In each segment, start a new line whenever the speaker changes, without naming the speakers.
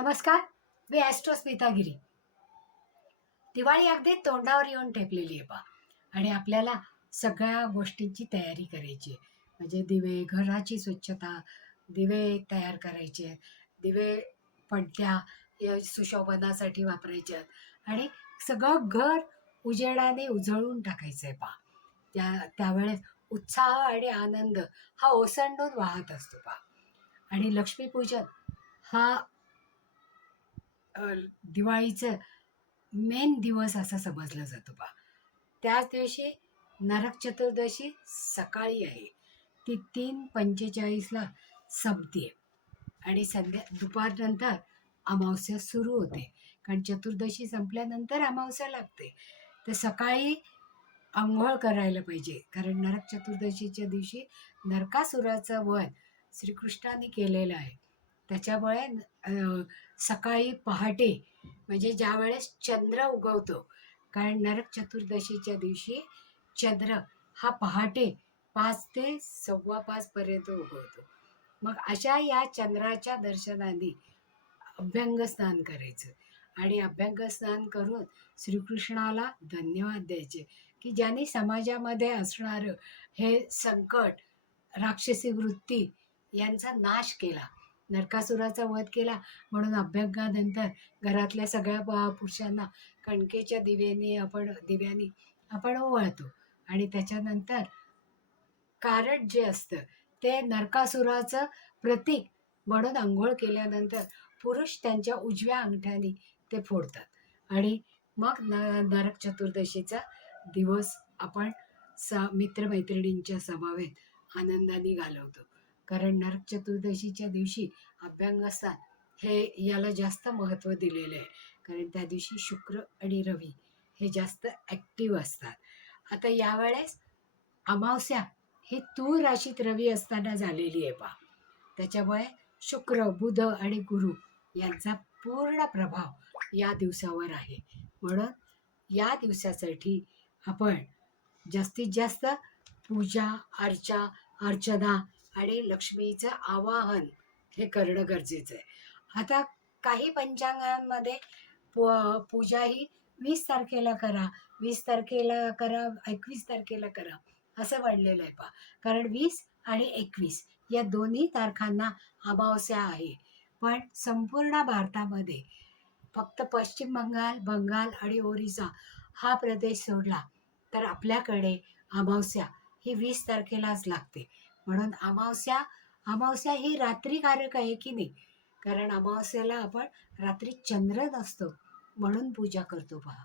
नमस्कार मी ॲस्ट्रो स्मितागिरी दिवाळी अगदी तोंडावर येऊन ठेपलेली आहे पा आणि आपल्याला सगळ्या गोष्टींची तयारी करायची आहे. म्हणजे दिवे घराची स्वच्छता दिवे तयार करायचे आहेत. दिवे पणत्या सुशोभनासाठी वापरायचे आहेत. आणि सगळं घर उजेडाने उजळून टाकायचं आहे पा त्या त्यावेळेस उत्साह आणि आनंद हा ओसंडून वाहत असतो पा आणि लक्ष्मीपूजन हा दिवाळीचं मेन दिवस असा समजला जातो बा. त्याच दिवशी नरक चतुर्दशी सकाळी आहे. ती तीन पंचेचाळीसला संपते आणि संध्या दुपारनंतर अमावस्या सुरू होते. कारण चतुर्दशी संपल्यानंतर अमावस्या लागते. तर सकाळी आंघोळ करायला पाहिजे. कारण नरक चतुर्दशीच्या दिवशी नरकासुराचं वध श्रीकृष्णाने केलेलं आहे. त्याच्यामुळे सकाळी पहाटे म्हणजे ज्या वेळेस चंद्र उगवतो कारण नरक चतुर्दशीच्या दिवशी चंद्र हा पहाटे पाच ते सव्वा पाचपर्यंत उगवतो. मग अशा या चंद्राच्या दर्शनाने अभ्यंग स्नान करायचं आणि अभ्यंग स्नान करून श्रीकृष्णाला धन्यवाद द्यायचे की ज्यांनी समाजामध्ये असणारं हे संकट राक्षसी वृत्ती यांचा नाश केला. नरकासुराचा वध केला. म्हणून अभ्यंगानंतर घरातल्या सगळ्या पुरुषांना कणकेच्या दिव्याने आपण दिव्याने आपण ओवाळतो. आणि त्याच्यानंतर कारट जे असतं ते नरकासुराचं प्रतीक म्हणून आंघोळ केल्यानंतर पुरुष त्यांच्या उजव्या अंगठ्याने ते फोडतात. आणि मग न नरक चतुर्दशीचा दिवस आपण स मित्रमैत्रिणींच्या समावेत आनंदाने घालवतो. कारण नरक चतुर्दशीच्या दिवशी अभ्यंगस्नान हे याला जास्त महत्त्व दिलेलं आहे. कारण त्या दिवशी शुक्र आणि रवी हे जास्त ॲक्टिव्ह असतात. आता यावेळेस अमावस्या ही तूळ राशीत रवी असताना झालेली आहे पा त्याच्यामुळे शुक्र बुध आणि गुरु यांचा पूर्ण प्रभाव या दिवसावर आहे. म्हणून या दिवसासाठी आपण जास्तीत जास्त पूजा अर्चा अर्चना आणि लक्ष्मीचं आवाहन हे करणं गरजेचं आहे. आता काही पंचांगांमध्ये पूजा ही वीस तारखेला करा वीस तारखेला करा एकवीस तारखेला करा असं वाढलेलं आहे पा कारण वीस आणि एकवीस या दोन्ही तारखांना अमावस्या आहे. पण संपूर्ण भारतामध्ये फक्त पश्चिम बंगाल बंगाल आणि ओरिसा हा प्रदेश सोडला तर आपल्याकडे अमावस्या ही वीस तारखेलाच लागते. म्हणून अमावस्या अमावस्या ही रात्रीकारक आहे की नाही? कारण अमावस्याला आपण रात्री चंद्र नसतो म्हणून पूजा करतो पहा.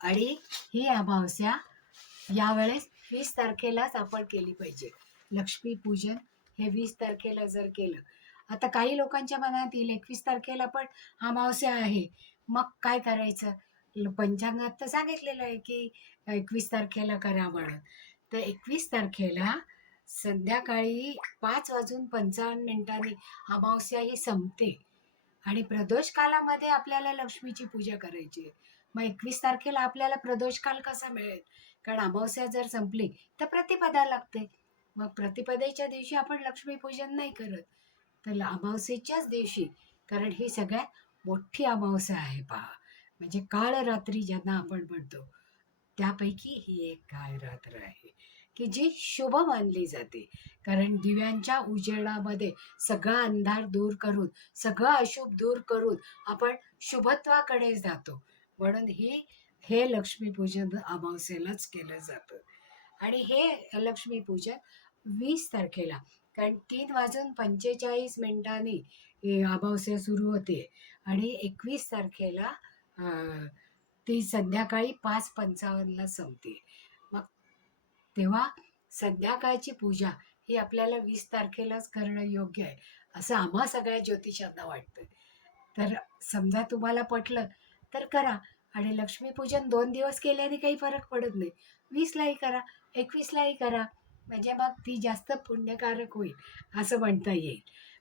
आणि ही अमावस्या यावेळेस वीस तारखेलाच आपण केली पाहिजे. लक्ष्मीपूजन हे वीस तारखेला जर केलं. आता काही लोकांच्या मनात येईल एकवीस तारखेला पण अमावस्या आहे. मग काय करायचं? पंचांगात तर सांगितलेलं आहे की एकवीस तारखेला करा म्हणून. तर एकवीस तारखेला संध्याकाळी पाच वाजून पंचावन्न मिनिटांनी अमावस्या ही संपते आणि प्रदोष कालामध्ये आपल्याला लक्ष्मीची पूजा करायची आहे. मग एकवीस तारखेला आपल्याला प्रदोष काल कसा मिळेल? कारण अमावस्या जर संपली तर प्रतिपदा लागते. मग प्रतिपदेच्या दिवशी आपण लक्ष्मीपूजन नाही करत. तर अमावस्येच्याच दिवशी कारण ही सगळ्यात मोठी अमावस्या आहे पहा. म्हणजे काळ रात्री ज्यांना आपण म्हणतो त्यापैकी ही एक काळ रात्र आहे. की जी शुभ मानली जाते. कारण दिव्यांच्या उजेडामध्ये सगळा अंधार दूर करून सगळं अशुभ दूर करून आपण शुभत्वाकडे जातो. म्हणून ही हे लक्ष्मीपूजन अमावस्येलाच केलं जातं. आणि हे लक्ष्मीपूजन वीस तारखेला कारण तीन वाजून पंचेचाळीस मिनिटांनी अमावस्या सुरू होते. आणि एकवीस तारखेला ती संध्याकाळी पाच पंचावन्नला संपते. तेव्हा संध्याकाळची पूजा ही आपल्याला वीस तारखेलाच करणं योग्य आहे असं आम्हा सगळ्या ज्योतिषांना वाटतं तर समजा तुम्हाला पटलं तर करा आणि लक्ष्मीपूजन दोन दिवस केल्याने काही फरक पडत नाही. वीसलाही करा एकवीसलाही करा म्हणजे मग ती जास्त पुण्यकारक होईल असं म्हणता येईल.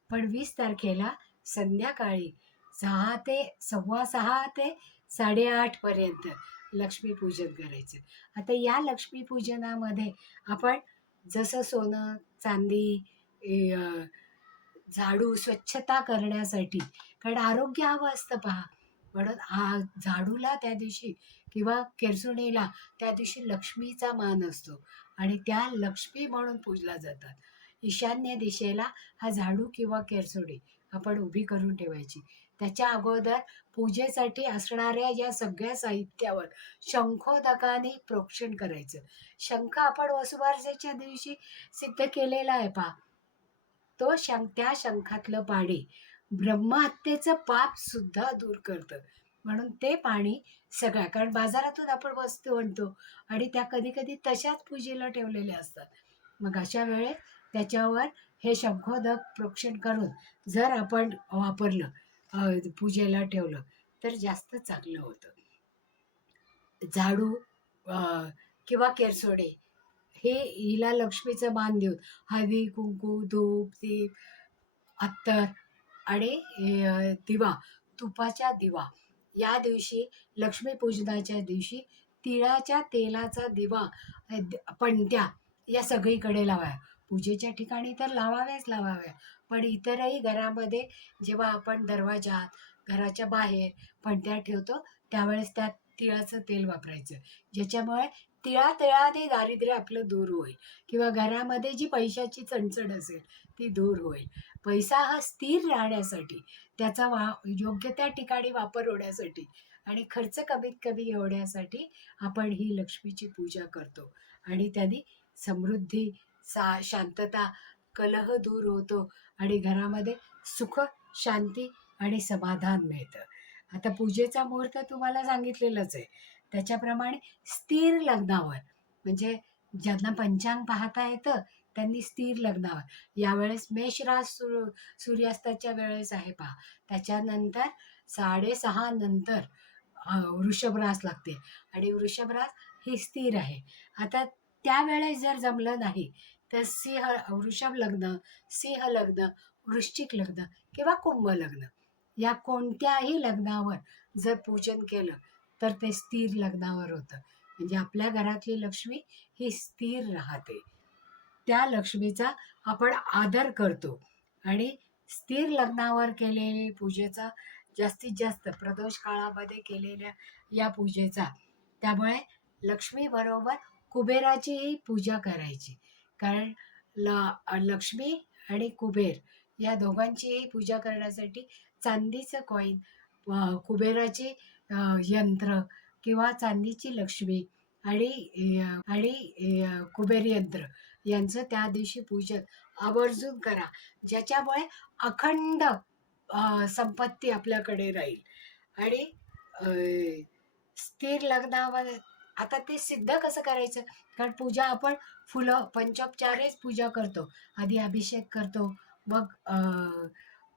पण वीस तारखेला संध्याकाळी सहा ते सव्वा सहा ते साडेआठपर्यंत लक्ष्मीपूजन करायचं. आता या लक्ष्मीपूजनामध्ये आपण जसं सोनं चांदी झाडू स्वच्छता करण्यासाठी कारण आरोग्य हवं असतं पहा. म्हणून आ झाडूला त्या दिवशी किंवा केरसुणीला त्या दिवशी लक्ष्मीचा मान असतो. आणि त्या लक्ष्मी म्हणून पूजला जातात. ईशान्य दिशेला हा झाडू किंवा केरसुणी आपण उभी करून ठेवायची. त्याच्या अगोदर पूजेसाठी असणाऱ्या या सगळ्या साहित्यावर शंखोदकाने प्रोक्षण करायचं. शंख आपण वसुबारसेच्या दिवशी सिद्ध केलेला आहे पा तो शंख त्या शंखातलं पाणी ब्रह्महत्येचं पाप सुद्धा दूर करतं. म्हणून ते पाणी सगळ्या कारण बाजारातून आपण वस्तू आणतो आणि त्या कधी कधी तशाच पूजेला ठेवलेल्या असतात. मग अशा वेळेस त्याच्यावर हे शंखोदक प्रोक्षण करून जर आपण वापरलं पूजेला ठेवलं तर जास्त चांगलं होतं. झाडू किंवा केरसोडे हे हिला लक्ष्मीचं मान देऊन हळदी कुंकू धूप दीप अत्तर आणि दिवा तुपाच्या दिवा. या दिवशी लक्ष्मीपूजनाच्या दिवशी तिळाच्या तेलाचा दिवा पणत्या या सगळीकडे लावाया. पूजेच्या ठिकाणी तर लावाव्याच लावाव्या. पण इतरही घरामध्ये जेव्हा आपण दरवाजात घराच्या बाहेर पणत्या ठेवतो त्यावेळेस त्यात तिळाचं तेल वापरायचं. ज्याच्यामुळे तिळा तिळाने दारिद्र्य आपलं दूर होईल. किंवा घरामध्ये जी पैशाची चणचण असेल ती दूर होईल. पैसा हा स्थिर राहण्यासाठी त्याचा वा योग्य त्या ठिकाणी वापर होण्यासाठी आणि खर्च कमीत कमी होण्यासाठी आपण ही लक्ष्मीची पूजा करतो. आणि त्यांनी समृद्धी सा शांतता कलह दूर होतो आणि घरामध्ये सुख शांती आणि समाधान मिळतं. आता पूजेचा मुहूर्त तुम्हाला सांगितलेलंच आहे. त्याच्याप्रमाणे स्थिर लग्नावर म्हणजे ज्यांना पंचांग पाहता येतं त्यांनी स्थिर लग्नावर. यावेळेस मेषराज सु सूर्यास्ताच्या वेळेस आहे पहा. त्याच्यानंतर साडेसहा नंतर वृषभरास लागते. आणि वृषभरास ही स्थिर आहे. आता त्यावेळेस जर जमलं नाही तर सिंह वृषभ लग्न सिंह लग्न वृश्चिक लग्न किंवा कुंभ लग्न. या कोणत्याही लग्नावर जर पूजन केलं तर ते स्थिर लग्नावर होतं. म्हणजे आपल्या घरातली लक्ष्मी ही स्थिर राहते. त्या लक्ष्मीचा आपण आदर करतो. आणि स्थिर लग्नावर केलेली पूजेचा जास्तीत जास्त प्रदोष काळामध्ये केलेल्या या पूजेचा त्यामुळे लक्ष्मीबरोबर कुबेराचीही पूजा करायची. कारण ल लक्ष्मी आणि कुबेर या दोघांचीही पूजा करण्यासाठी चांदीचं कॉईन कुबेराचे यंत्र किंवा चांदीची लक्ष्मी आणि आणि कुबेर यंत्र यांचं त्या दिवशी पूजन आवर्जून करा. ज्याच्यामुळे अखंड संपत्ती आपल्याकडे राहील. आणि स्थिर लग्नामध्ये आता ते सिद्ध कसं करायचं? कारण पूजा आपण फुलं पंचोपचारेच पूजा करतो. आधी अभिषेक करतो मग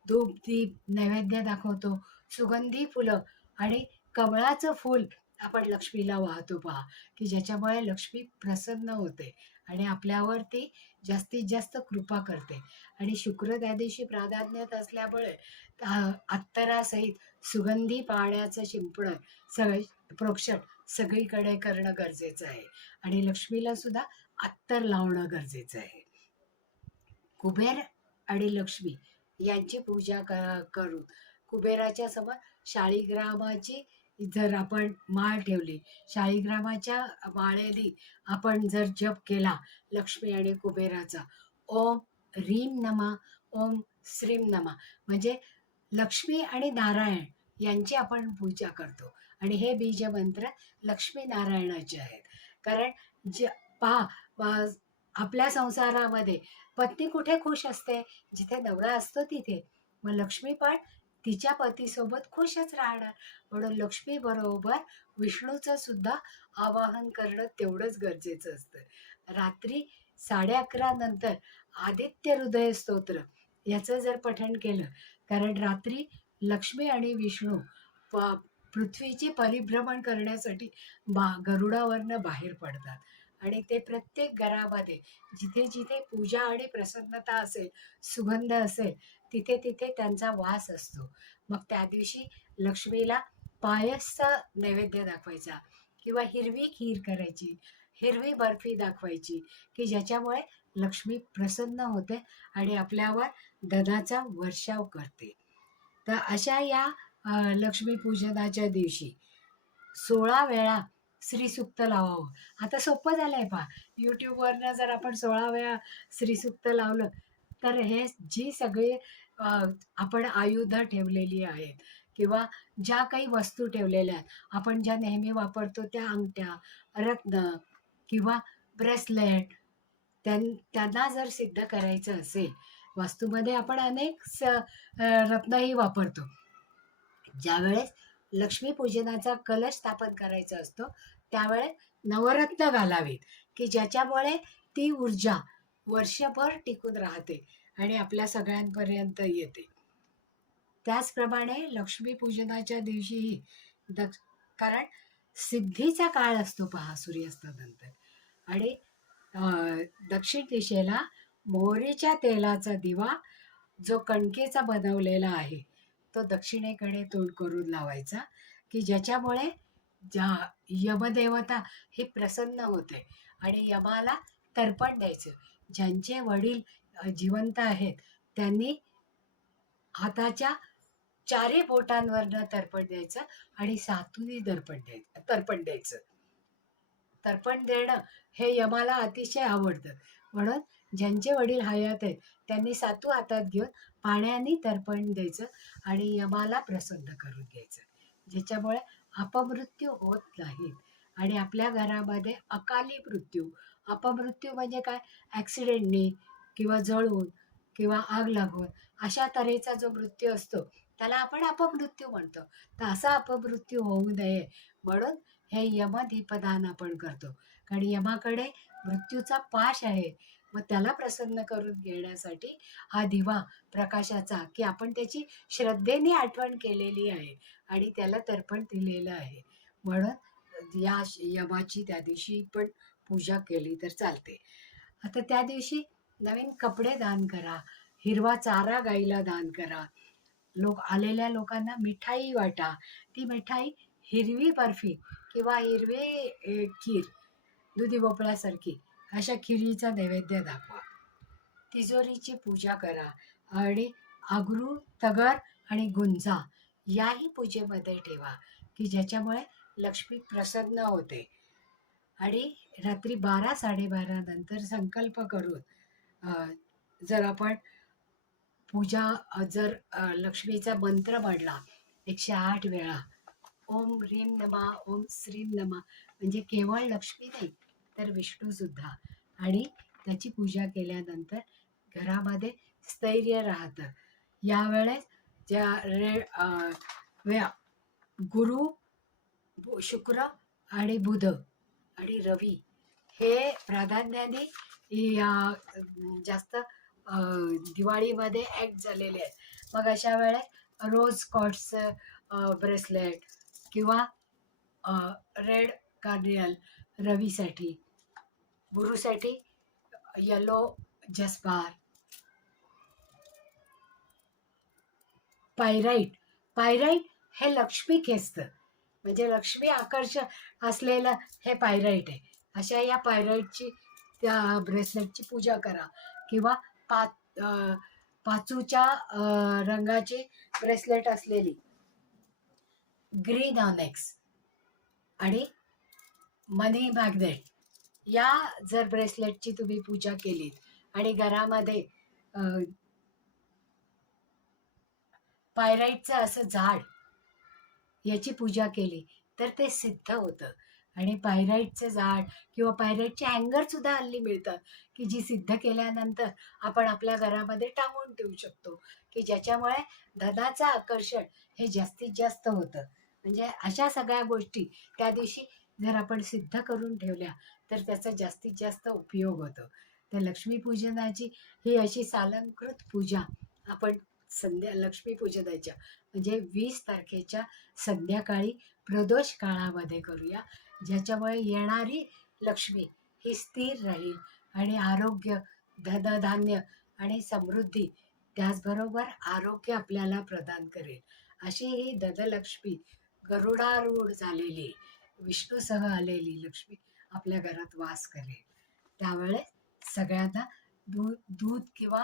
धूप दीप नैवेद्य दाखवतो सुगंधी फुलं आणि कमळाचं फूल आपण लक्ष्मीला वाहतो पहा की ज्याच्यामुळे लक्ष्मी प्रसन्न होते आणि आपल्यावर ती जास्तीत जास्त कृपा करते. आणि शुक्र त्या दिवशी प्राधान्यात असल्यामुळे अत्तरासहित सुगंधी पाण्याचं शिंपणं सगळे प्रोक्षण सगळीकडे करणं गरजेचं आहे. आणि लक्ष्मीला सुद्धा अत्तर लावणं गरजेचं आहे. कुबेर आणि लक्ष्मी यांची पूजा क करून कुबेराच्या समोर शाळीग्रामाची जर आपण माळ ठेवली शाळीग्रामाच्या माळेने आपण जर जप केला लक्ष्मी आणि कुबेराचा ओम रीम नमा ओम श्रीम नमा. म्हणजे लक्ष्मी आणि नारायण यांची आपण पूजा करतो. आणि हे बीज मंत्र आहेत. कारण जे पहा आपल्या संसारामध्ये पत्नी कुठे खुश असते? जिथे नवरा असतो तिथे. मग लक्ष्मी पण तिच्या पतीसोबत खुशच राहणार. म्हणून लक्ष्मी बरोबर विष्णूचं सुद्धा आवाहन करणं तेवढंच गरजेचं असतं. रात्री साडे अकरा नंतर आदित्य हृदय स्तोत्र याचं जर पठण केलं. कारण रात्री लक्ष्मी आणि विष्णू पृथ्वीचे परिभ्रमण करण्यासाठी बा गरुडावरनं बाहेर पडतात. आणि ते प्रत्येक घरामध्ये जिथे जिथे पूजा आणि प्रसन्नता असेल सुगंध असेल तिथे तिथे त्यांचा वास असतो. मग त्या दिवशी लक्ष्मीला पायसचा नैवेद्य दाखवायचा किंवा हिरवी खीर करायची हिरवी बर्फी दाखवायची की ज्याच्यामुळे लक्ष्मी प्रसन्न होते आणि आपल्यावर धनाचा वर्षाव करते. तर अशा या लक्ष्मीपूजनाच्या दिवशी. सोळा वेळा श्रीसूक्त लावावं. आता सोपं झालं आहे पहा यूट्यूबवरनं जर आपण सोळा वेळा श्रीसूक्त लावलं तर हे जी सगळी आपण आयुध ठेवलेली आहेत किंवा ज्या काही वस्तू ठेवलेल्या आहेत आपण ज्या नेहमी वापरतो त्या अंगठ्या रत्न किंवा ब्रेसलेट त्यां त्यांना जर सिद्ध करायचं असेल वास्तूमध्ये आपण अनेक स रत्नही वापरतो. ज्यावेळेस लक्ष्मीपूजनाचा कलश स्थापन करायचा असतो त्यावेळेस नवरत्न घालावीत की ज्याच्यामुळे ती ऊर्जा वर्षभर टिकून राहते आणि आपल्या सगळ्यांपर्यंत येते. त्याचप्रमाणे लक्ष्मीपूजनाच्या दिवशीही दक्ष कारण सिद्धीचा काळ असतो पहा सूर्यास्तानंतर. आणि दक्षिण दिशेला मोहरीच्या तेलाचा दिवा जो कणकेचा बनवलेला आहे तो दक्षिणेकडे तोंड करून लावायचा की ज्याच्यामुळे ज्या यमदेवता ही प्रसन्न होते आणि यमाला तर्पण द्यायचं. ज्यांचे वडील जिवंत आहेत त्यांनी हाताच्या चारही बोटांवरनं तर्पण द्यायचं आणि सातूनी दर्पण द्यायचं तर्पण द्यायचं. तर्पण देणं हे यमाला अतिशय आवडतं. म्हणून ज्यांचे वडील हयात आहेत त्यांनी सातू हातात घेऊन पाण्याने तर्पण द्यायचं आणि यमाला प्रसन्न करून घ्यायचं. ज्याच्यामुळे अपमृत्यू होत नाहीत आणि आपल्या घरामध्ये अकाली मृत्यू. अपमृत्यू म्हणजे काय? ॲक्सिडेंटने किंवा जळून किंवा आग लागून अशा तऱ्हेचा जो मृत्यू असतो त्याला आपण अपमृत्यू म्हणतो. तर असा अपमृत्यू होऊ नये म्हणून हे यमदीपदान आपण करतो. कारण यमाकडे मृत्यूचा पाश आहे. मग त्याला प्रसन्न करून घेण्यासाठी हा दिवा प्रकाशाचा की आपण त्याची श्रद्धेने आठवण केलेली आहे आणि त्याला तर्पण दिलेलं आहे. म्हणून या श- यमाची त्या दिवशी पण पूजा केली तर चालते. आता त्या दिवशी नवीन कपडे दान करा हिरवा चारा गाईला दान करा. लोक आलेल्या लोकांना मिठाई वाटा. ती मिठाई हिरवी बर्फी किंवा हिरवे खीर दुधी भोपळ्यासारखी. अशा खिरीचा नैवेद्य दाखवा. तिजोरीची पूजा करा आणि आगरू तगर आणि गुंजा याही पूजेमध्ये ठेवा की ज्याच्यामुळे लक्ष्मी प्रसन्न होते. आणि रात्री बारा साडेबारा नंतर संकल्प करून जर आपण पूजा जर लक्ष्मीचा मंत्र म्हणला एकशे आठ वेळा ओम ह्रीम नमा ओम श्रीम नमा म्हणजे केवळ लक्ष्मी नाही तर विष्णूसुद्धा आणि त्याची पूजा केल्यानंतर घरामध्ये स्थैर्य राहतं. यावेळेस ज्या रे व्या गुरु शुक्र आणि बुध आणि रवी हे प्राधान्याने या जास्त दिवाळीमध्ये ॲक्ट झालेले आहेत. मग अशा वेळेस रोज कॉट्स ब्रेसलेट किंवा रेड कार्नियल रवीसाठी बुरुसाठी येलो जसबार. पायराईट पायराईट हे लक्ष्मी खेचतं. म्हणजे लक्ष्मी आकर्षक असलेलं हे पायराईट आहे. अशा या पायराईटची त्या ब्रेसलेटची पूजा करा. किंवा पा पाचूच्या रंगाची ब्रेसलेट असलेली. ग्रीन ऑनेक्स आणि मनी मॅग्नेट या जर ब्रेसलेटची तुम्ही पूजा केलीत आणि घरामध्ये पायराईटचं असं झाड याची पूजा केली तर ते सिद्ध होतं. आणि पायराईटचं झाड किंवा पायराईटचे हँगर सुद्धा हल्ली मिळतात की जी सिद्ध केल्यानंतर आपण आपल्या घरामध्ये टांगून ठेवू शकतो की ज्याच्यामुळे धनाचं आकर्षण हे जास्तीत जास्त होतं. म्हणजे अशा सगळ्या गोष्टी त्या दिवशी जर आपण सिद्ध करून ठेवल्या तर त्याचा जास्तीत जास्त उपयोग होतो. तर लक्ष्मीपूजनाची ही अशी सालंकृत पूजा आपण संध्या लक्ष्मीपूजनाच्या म्हणजे वीस तारखेच्या संध्याकाळी प्रदोष काळामध्ये करूया. ज्याच्यामुळे येणारी लक्ष्मी ही स्थिर राहील आणि आरोग्य धनधान्य आणि समृद्धी त्याचबरोबर आरोग्य आपल्याला प्रदान करेल. अशी ही धनलक्ष्मी गरुडारूढ झालेली विष्णूसह आलेली लक्ष्मी आपल्या घरात वास करेल. त्यावेळेस सगळ्यांना दूध दूध किंवा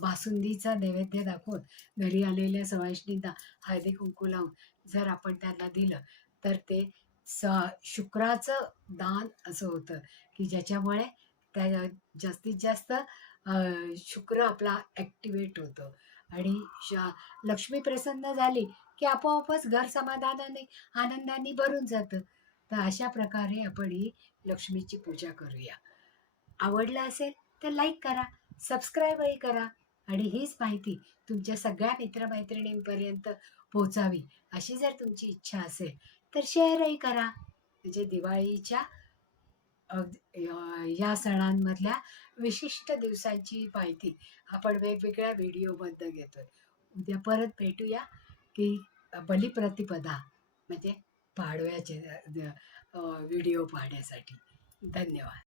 बासुंदीचा नैवेद्य दाखवून घरी आलेल्या सवाष्णींना हळदी कुंकू लावून जर आपण त्यांना दिलं तर ते स शुक्राचं दान असं होतं की ज्याच्यामुळे त्या जास्तीत जास्त शुक्र आपला ॲक्टिवेट होतो. आणि श लक्ष्मी प्रसन्न झाली की आपोआपच घर समाधानाने आनंदाने भरून जातं. तर अशा प्रकारे आपण ही लक्ष्मीची पूजा करूया. आवडलं असेल तर लाईक करा सबस्क्राईबही करा आणि हीच माहिती तुमच्या सगळ्या मित्रमैत्रिणींपर्यंत पोहोचावी अशी जर तुमची इच्छा असेल तर शेअरही करा. म्हणजे दिवाळीच्या या सणांमधल्या विशिष्ट दिवसांची माहिती आपण वेगवेगळ्या व्हिडिओबद्दल घेतोय. उद्या परत भेटूया की बलिप्रतिपदा. म्हणजे पाडव्याचे व्हिडिओ पाहण्यासाठी. धन्यवाद.